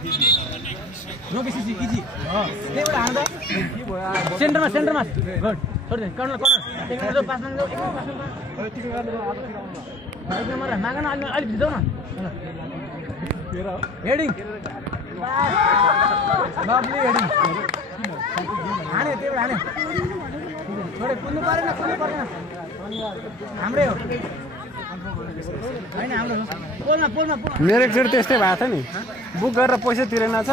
रोके cc easy त्यहीबाट हान्द सेन्टरमा सेन्टरमा गुड छोड्दे कर्नर कर्नर त्यहीबाट जो पास माग्नु एक पास माग्नु एक नम्बर मागन अलि भिजाउ न हेडिङ लभली हेडिङ हाने त्यहीबाट हाने छोडे कुद्नु परेन हाम्रै हो हैन हाम्रो पोलमा पोलमा मेरो एकचोटि त्यस्तै भएको थियो नि बुक गरेर पैसा तिरेन छ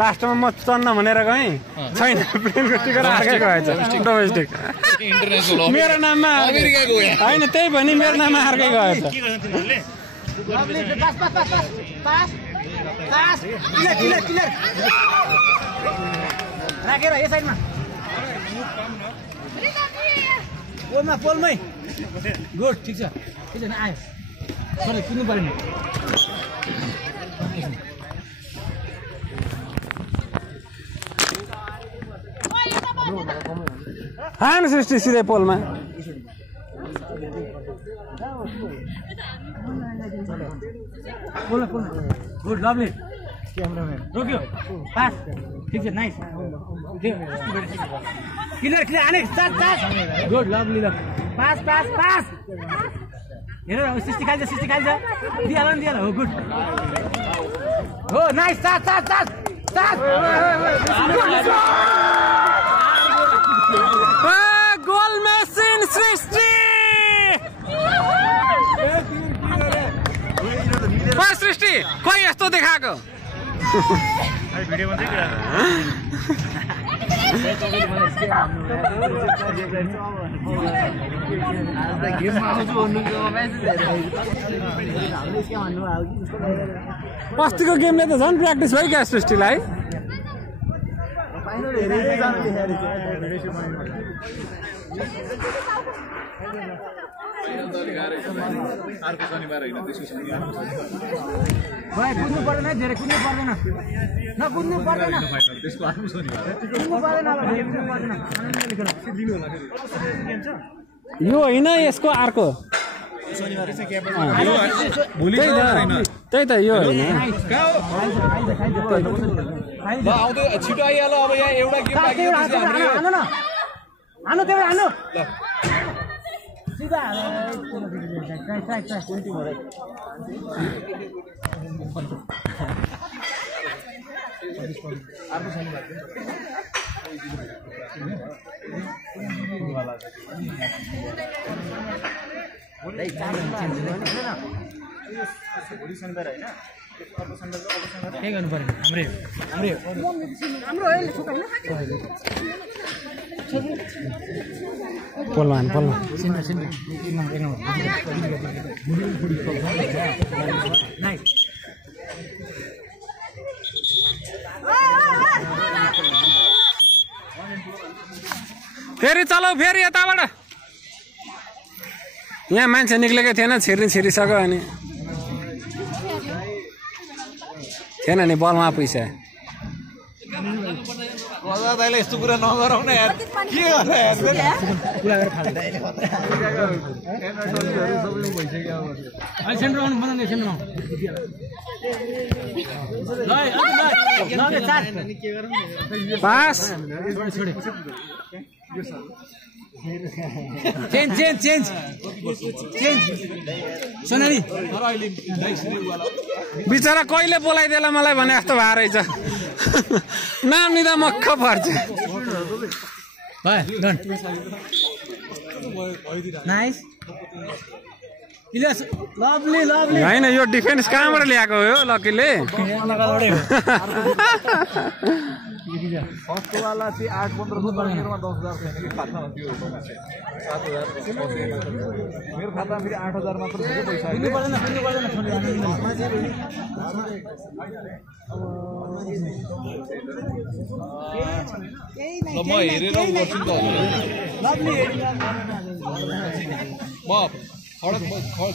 लास्टमा म चन्न भनेर गएँ छैन प्लेनको टिकट अर्कै गएछ डोमेस्टिक मेरो नाममा होइन त्यही पनि मेरो नाममा अर्कै गएछ राखेर यो साइडमा पोलमा पोलमै गुड ठिक छ आयो सरी कुद्नु परेन हान सृष्टि सिधै पोलमा पोलमा पोलमा गुड लभली रोक्यो पास ठिक छ नाइस क्लियर क्लियर आने स्टार्ट स्टार्ट गुड लभली ल पास पास पास हेर सृष्टि खाइन्छ दिइहाल हो गुड हो nice start start start start गोल मेसिन सृष्टि सृष्टि खोइ यस्तो देखाएको अस्तिको गेमले त झन् प्र्याक्टिस भयो क्या सृष्टिलाई कुद्नु पर्दैन धेरै कुद्नु पर्दैन नकुद्नु पर्दैन यो होइन यसको अर्को त्यही त यो होइन छिटो आइहाल अब यहाँ एउटा गेम बाँकी सीधा के गर्नु पर्यो हाम्रो पोलमा फेरि चलाऊ फेरि यताबाट यहाँ मान्छे निक्लेकै थिएन छिरिसक्यो अनि थिएन नि बलमा पैसा दाइले यस्तो कुरा नगरौ न यार के पास चेन्ज सोनाली बिचरा कहिले बोलाइदेला मलाई भने जस्तो भए रहेछ नाम लिँदा मक्ख पर्छ नाइस लभली होइन यो डिफेन्स कहाँबाट ल्याएको हो लकीले वाला चाहिँ 8-15 मेरोमा 10,000 छैन कि खातामा त्यो 7,000 मेरो खातामा फेरि 8,000 मात्र छ पैसा ल म हेरेर गर्छु नि त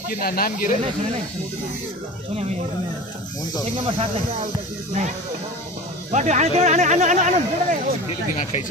के नाम के रे एक नम्बर 7 खाइसक्यो